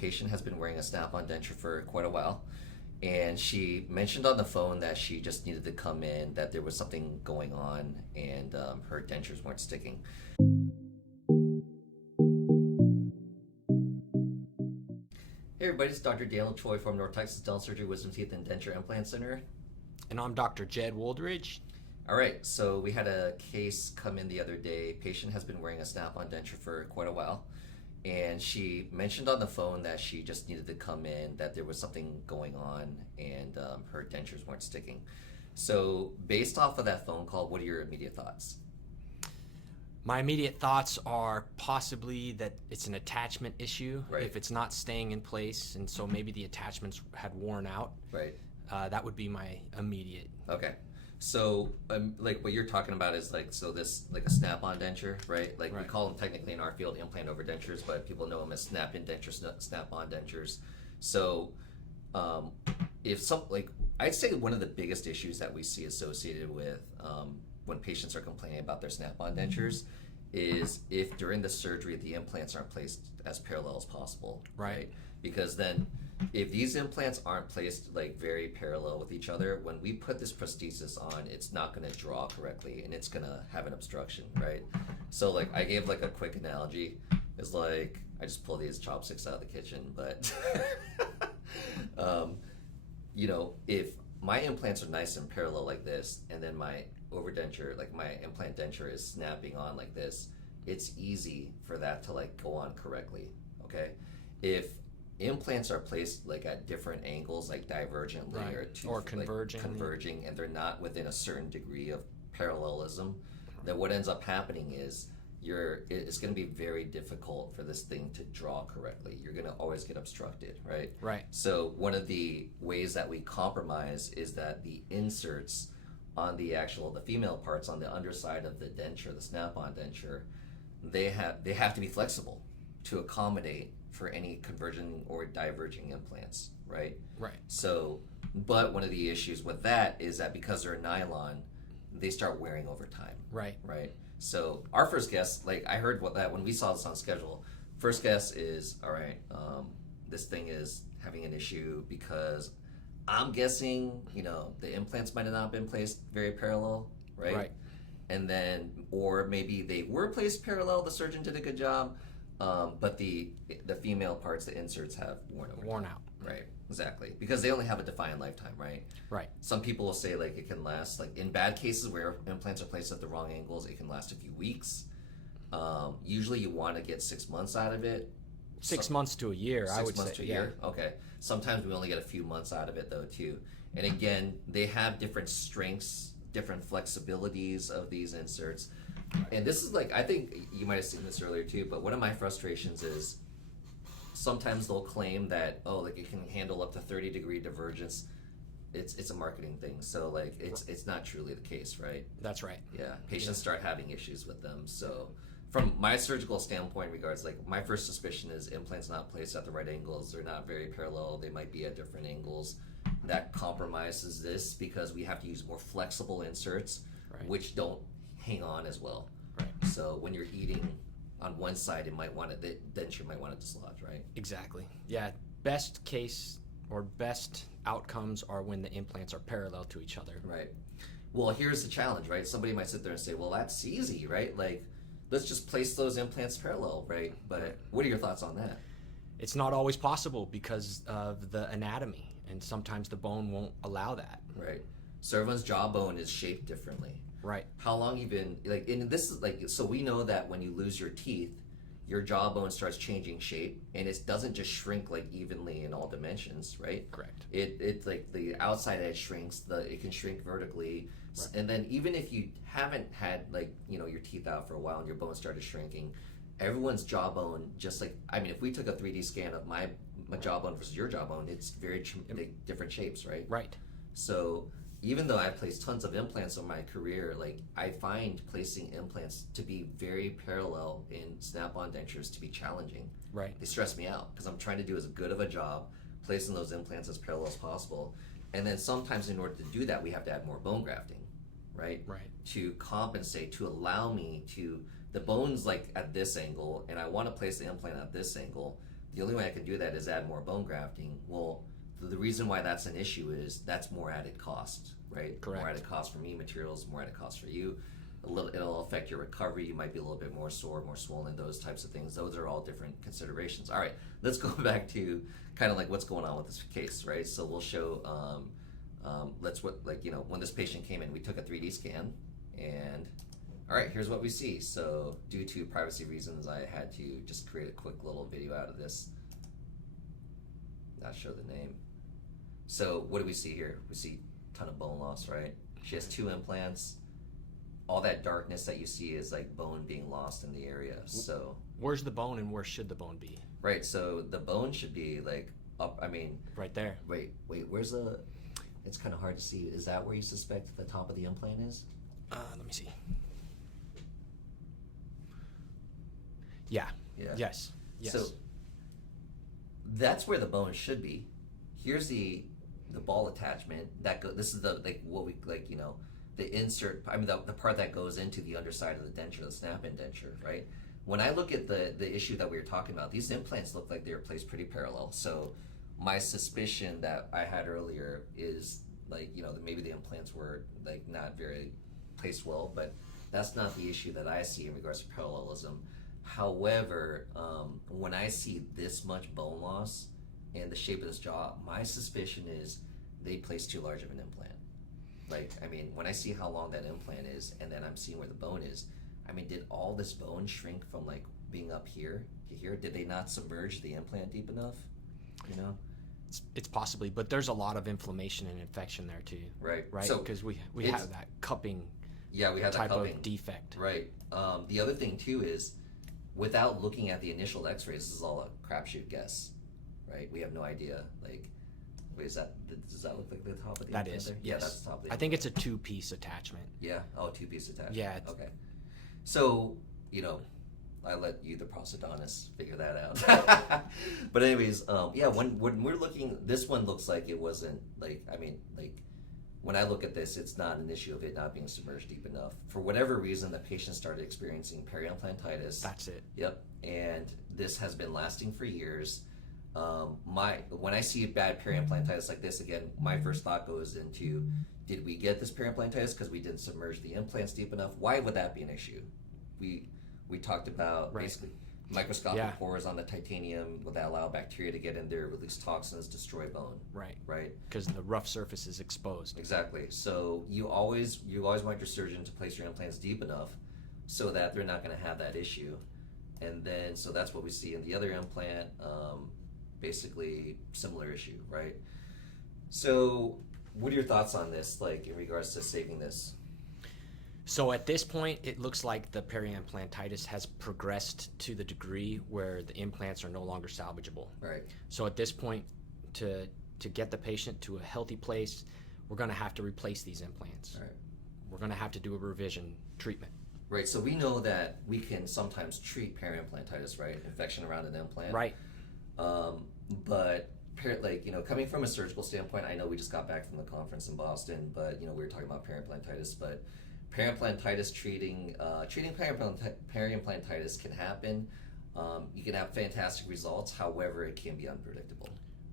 patient has been wearing a snap-on denture for quite a while, and she mentioned on the phone that she just needed to come in, that there was something going on, and her dentures weren't sticking. Hey everybody, it's Dr. Daniel Choi from North Texas Dental Surgery, Wisdom Teeth, and Denture Implant Center. And I'm Dr. Jed Woldridge. All right, so we had a case come in the other day. Patient has been wearing a snap-on denture for quite a while, and she mentioned on the phone that she just needed to come in, that there was something going on, and her dentures weren't sticking. So based off of that phone call, what are your immediate thoughts? My immediate thoughts are possibly that it's an attachment issue. Right. If it's not staying in place, and so maybe the attachments had worn out. Right. That would be my immediate. Okay. So, like what you're talking about is this a snap-on denture, right? Like we call them technically in our field implant over dentures, but people know them as snap-in dentures, snap-on dentures. So, I'd say one of the biggest issues that we see associated with when patients are complaining about their snap-on dentures is if during the surgery the implants aren't placed as parallel as possible, right? Because then if these implants aren't placed very parallel with each other, when we put this prosthesis on, it's not going to draw correctly and it's going to have an obstruction, right? So I gave a quick analogy. It's I just pull these chopsticks out of the kitchen, but if my implants are nice and parallel like this, and then my overdenture, my implant denture is snapping on like this, it's easy for that to go on correctly, okay? If implants are placed at different angles, divergently or converging, and they're not within a certain degree of parallelism, then what ends up happening is it's going to be very difficult for this thing to draw correctly. You're going to always get obstructed, right? Right. So one of the ways that we compromise is that the inserts on the female parts on the underside of the denture, the snap-on denture, they have to be flexible to accommodate for any converging or diverging implants, right? Right. So, but one of the issues with that is that because they're nylon, they start wearing over time. Right. Right. So our first guess, I heard that when we saw this on schedule, first guess is, all right, this thing is having an issue because I'm guessing, the implants might have not been placed very parallel, right? Right. And then, or maybe they were placed parallel, the surgeon did a good job, but the female parts, the inserts have worn out. Right, exactly. Because they only have a defined lifetime, right? Right. Some people will say it can last, in bad cases where implants are placed at the wrong angles, it can last a few weeks. Usually you want to get 6 months out of it. 6 months to a year, I would say. 6 months to a year? Okay. Sometimes we only get a few months out of it though too. And again, they have different strengths, different flexibilities of these inserts. And this is I think you might have seen this earlier too, but one of my frustrations is sometimes they'll claim that, it can handle up to 30-degree divergence. It's a marketing thing. So it's not truly the case, right? That's right. Yeah. Patients start having issues with them. So from my surgical standpoint regards, my first suspicion is implants not placed at the right angles. They're not very parallel. They might be at different angles. That compromises this because we have to use more flexible inserts, which don't hang on as well. Right. So when you're eating on one side, the denture might want to dislodge, right? Exactly. Yeah. Best case or best outcomes are when the implants are parallel to each other. Right. Well, here's the challenge, right? Somebody might sit there and say, well, that's easy, right? Let's just place those implants parallel, right? But what are your thoughts on that? It's not always possible because of the anatomy, and sometimes the bone won't allow that. Right. So everyone's jawbone is shaped differently. Right. How long you've been and this is so we know that when you lose your teeth, your jawbone starts changing shape, and it doesn't just shrink evenly in all dimensions, right? Correct. It's the outside edge shrinks, it can shrink vertically, and then even if you haven't had your teeth out for a while and your bone started shrinking, everyone's jawbone if we took a 3D scan of my jawbone versus your jawbone, it's very different shapes, right? Right. So even though I've placed tons of implants in my career, I find placing implants to be very parallel in snap-on dentures to be challenging. Right. They stress me out because I'm trying to do as good of a job placing those implants as parallel as possible. And then sometimes in order to do that, we have to add more bone grafting, right? Right. To compensate, to allow me to, the bone's at this angle, and I want to place the implant at this angle, the only way I can do that is add more bone grafting. Well, the reason why that's an issue is that's more added cost, right? Correct. More added cost for me, materials, more added cost for you. It'll affect your recovery. You might be a little bit more sore, more swollen, those types of things. Those are all different considerations. All right, let's go back to kind of like what's going on with this case, right? So we'll show, when this patient came in, we took a 3D scan, and all right, here's what we see. So due to privacy reasons, I had to just create a quick little video out of this, not show the name. So what do we see here? We see a ton of bone loss, right? She has 2 implants. All that darkness that you see is like bone being lost in the area. So where's the bone and where should the bone be? right, so the bone should be like up, I mean, Right there. wait, where's the, it's kind of hard to see. Is that where you suspect the top of the implant is? Let me see. Yeah. Yeah. Yes. Yes. So that's where the bone should be. Here's the ball attachment that this is the the insert, I mean the part that goes into the underside of the denture, the snap-in denture, right? When I look at the issue that we were talking about, these implants look like they were placed pretty parallel. So my suspicion that I had earlier is like, maybe the implants were like not very placed well, but that's not the issue that I see in regards to parallelism. However, when I see this much bone loss and the shape of this jaw, my suspicion is they placed too large of an implant. Like, I mean, when I see how long that implant is and then I'm seeing where the bone is, I mean, did all this bone shrink from like being up here to here? Did they not submerge the implant deep enough? It's possibly, but there's a lot of inflammation and infection there too. Right. Right. So because we have that cupping. Yeah, we have type that cupping of defect. Right. The other thing too is, without looking at the initial X-rays, this is all a crapshoot guess, right? We have no idea. Like, wait, does that look like the top of the That implant is. there? Yes. Yeah, that's the top of the I think it's a 2-piece attachment. Yeah. Oh, 2-piece attachment. Yeah. Okay. So, I let you, the prosthodontist, figure that out. But anyways, when we're looking, this one looks like it wasn't when I look at this, it's not an issue of it not being submerged deep enough. For whatever reason, the patient started experiencing periimplantitis. That's it. Yep. And this has been lasting for years. When I see bad periimplantitis like this, again, my first thought goes into, did we get this periimplantitis because we didn't submerge the implants deep enough? Why would that be an issue? We talked about basically microscopic pores on the titanium that allow bacteria to get in there, release toxins, destroy bone. Right. Because the rough surface is exposed. Exactly. So you always want your surgeon to place your implants deep enough so that they're not going to have that issue. And then, so that's what we see in the other implant, basically similar issue, right? So what are your thoughts on this, like in regards to saving this? So at this point, it looks like the periimplantitis has progressed to the degree where the implants are no longer salvageable. Right. So at this point, to get the patient to a healthy place, we're going to have to replace these implants. Right. We're going to have to do a revision treatment. Right. So we know that we can sometimes treat periimplantitis, right? Infection around an implant. Right. But coming from a surgical standpoint, I know we just got back from the conference in Boston, but we were talking about periimplantitis, but periimplantitis treating periimplantitis can happen. You can have fantastic results. However, it can be unpredictable,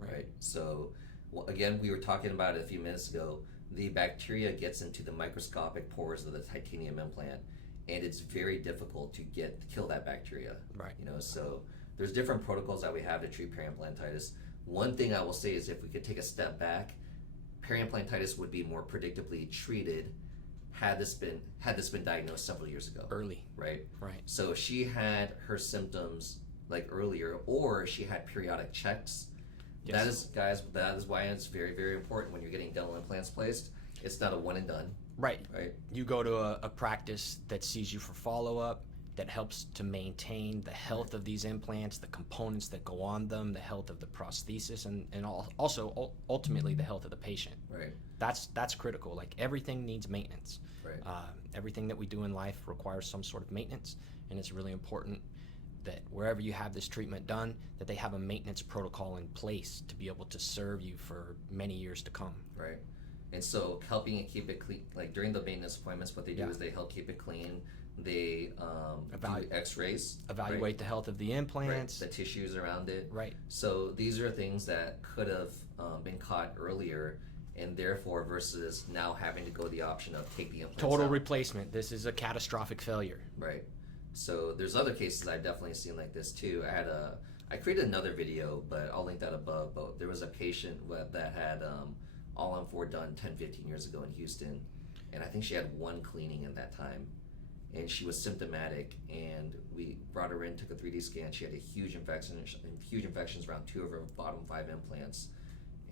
right? So, again, we were talking about it a few minutes ago. The bacteria gets into the microscopic pores of the titanium implant, and it's very difficult to kill that bacteria. Right. So there's different protocols that we have to treat periimplantitis. One thing I will say is, if we could take a step back, periimplantitis would be more predictably treated had this been diagnosed several years ago. Early. Right? Right. So if she had her symptoms like earlier, or she had periodic checks. Yes. That is why it's very, very important when you're getting dental implants placed. It's not a one and done. Right. Right. You go to a practice that sees you for follow-up, that helps to maintain the health of these implants, the components that go on them, the health of the prosthesis, and also ultimately the health of the patient. Right. That's critical. Like, everything needs maintenance. Right. Everything that we do in life requires some sort of maintenance, and it's really important that wherever you have this treatment done, that they have a maintenance protocol in place to be able to serve you for many years to come. Right. And so helping it keep it clean, like during the maintenance appointments, what they do is they help keep it clean, They do X-rays, Evaluate right? the health of the Right, implants. the tissues around it. Right. So these are things that could have been caught earlier, and therefore versus now having to go the option of take the implants Total out. replacement. This is a catastrophic failure. Right. So there's other cases I've definitely seen like this too. I created another video, but I'll link that above. But there was a patient that had all-on-4 done 10, 15 years ago in Houston, and I think she had one cleaning in that time, and she was symptomatic. And we brought her in, took a 3D scan. She had a huge infections around 2 of her bottom 5 implants.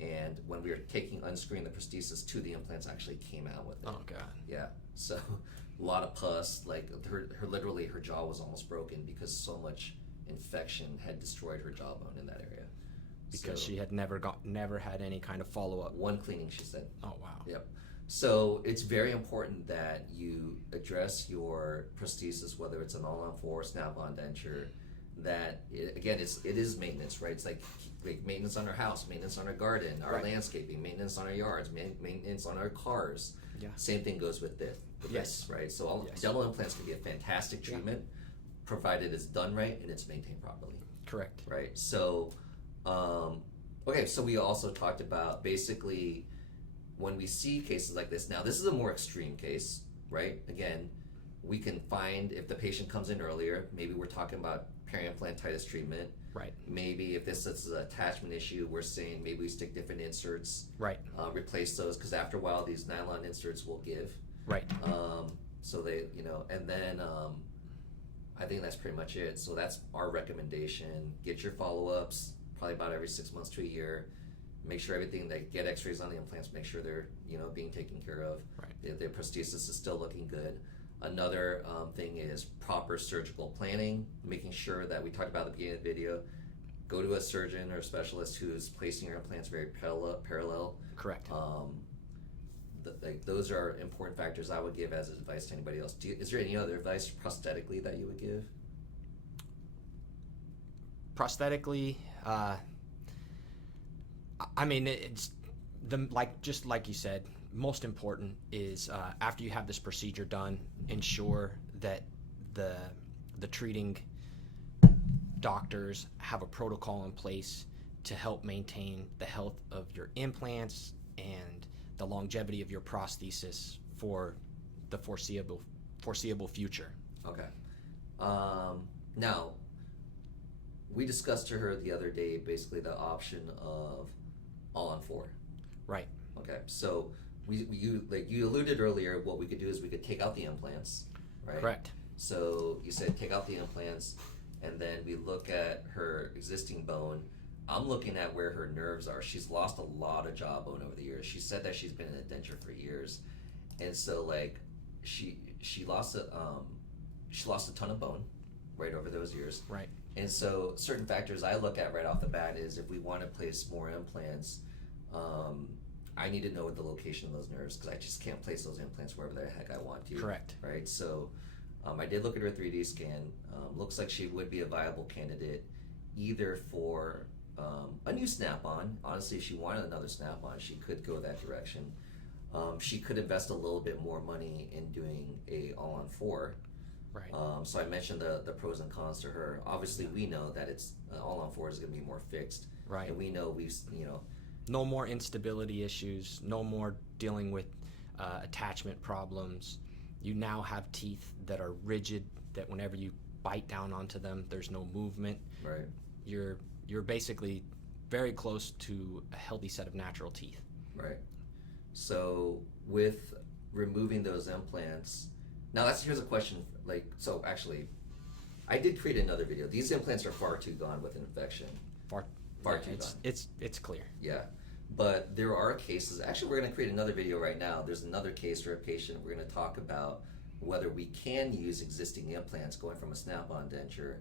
And when we were unscrewing the prosthesis, 2 of the implants actually came out with it. Oh God. Yeah. So a lot of pus. Like literally her jaw was almost broken because so much infection had destroyed her jawbone in that area. Because So, she had never had any kind of follow-up. one cleaning, she said. Oh wow. Yep. So it's very important that you address your prosthesis, whether it's an all-on-4 snap-on denture. That it is maintenance, right? It's like maintenance on our house, maintenance on our garden, our Right. landscaping, maintenance on our yards, maintenance on our cars. Yeah. Same thing goes with this. Yes. Right. So Yes. dental implants can be a fantastic treatment, provided it's done right and it's maintained properly. Correct. Right. So, okay. So we also talked about basically when we see cases like this. Now, this is a more extreme case, right? Again, we can find if the patient comes in earlier. Maybe we're talking about peri-implantitis treatment. Right. Maybe if this is an attachment issue, we're saying maybe we stick different inserts, Right. replace those, because after a while these nylon inserts will give. Right. So they, and then I think that's pretty much it. So that's our recommendation. Get your follow-ups, probably about every 6 months to a year. Make sure everything, they get x-rays on the implants, make sure they're, being taken care of. Right. Their prosthesis is still looking good. Another thing is proper surgical planning, making sure that we talked about at the beginning of the video, go to a surgeon or a specialist who's placing your implants very parallel. Correct. Those are important factors I would give as advice to anybody else. Is there any other advice prosthetically that you would give? Prosthetically, I mean, it's just like you said. Most important is after you have this procedure done, ensure that the treating doctors have a protocol in place to help maintain the health of your implants and the longevity of your prosthesis for the foreseeable future. Okay. Now, we discussed to her the other day basically the option of all-on-4. Right. Okay, so you alluded earlier, what we could do is we could take out the implants, right? Correct. So you said take out the implants, and then we look at her existing bone. I'm looking at where her nerves are. She's lost a lot of jawbone over the years. She said that she's been in a denture for years, and so she lost a ton of bone right over those years. Right. And so certain factors I look at right off the bat is if we want to place more implants, I need to know the location of those nerves because I just can't place those implants wherever the heck I want to. Correct. Right. So I did look at her 3D scan. Looks like she would be a viable candidate either for a new snap-on. Honestly, if she wanted another snap-on, she could go that direction. She could invest a little bit more money in doing a all-on-4. Right. So I mentioned the pros and cons to her. Obviously, we know that it's all-on-4 is going to be more fixed. Right. And we know no more instability issues, no more dealing with attachment problems. You now have teeth that are rigid, that whenever you bite down onto them, there's no movement. Right. You're basically very close to a healthy set of natural teeth. Right. So with removing those implants, now here's a question. So actually, I did create another video. These implants are far too gone with infection. Far too gone. It's clear. Yeah. But there are cases, actually we're going to create another video right now. There's another case for a patient. We're going to talk about whether we can use existing implants going from a snap-on denture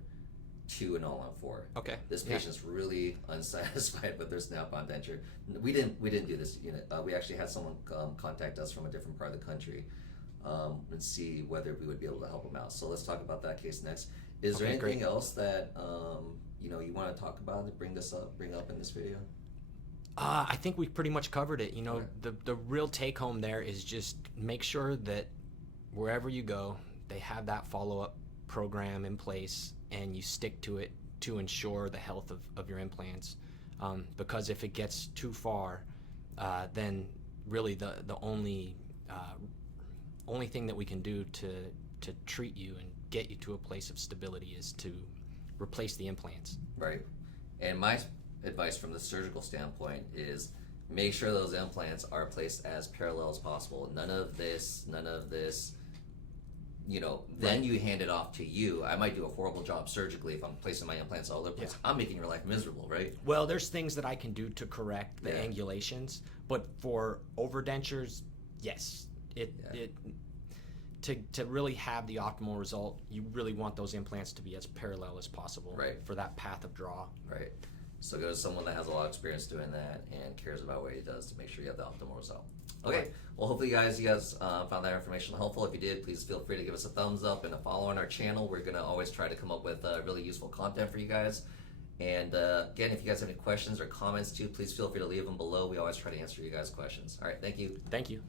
to an all-on-4. Okay. This patient's really unsatisfied with their snap-on denture. We didn't do this unit. We actually had someone contact us from a different part of the country and see whether we would be able to help them out. So let's talk about that case next. Is there anything else that you want to talk about and bring up in this video? I think we pretty much covered it. Okay. The real take home there is just make sure that wherever you go, they have that follow-up program in place, and you stick to it to ensure the health of your implants. Because if it gets too far, then really the only thing that we can do to treat you and get you to a place of stability is to replace the implants. Right. And my advice from the surgical standpoint is make sure those implants are placed as parallel as possible. None of this, then you hand it off to you. I might do a horrible job surgically if I'm placing my implants all over the place. Yeah. I'm making your life miserable, right? Well, there's things that I can do to correct the Yeah. angulations, but for overdentures, yes. To really have the optimal result, you really want those implants to be as parallel as possible, Right. for that path of draw. Right. So go to someone that has a lot of experience doing that and cares about what he does to make sure you have the optimal result. Okay. Right. Well, hopefully you guys found that information helpful. If you did, please feel free to give us a thumbs up and a follow on our channel. We're going to always try to come up with really useful content for you guys. And again, if you guys have any questions or comments too, please feel free to leave them below. We always try to answer you guys' questions. All right. Thank you. Thank you.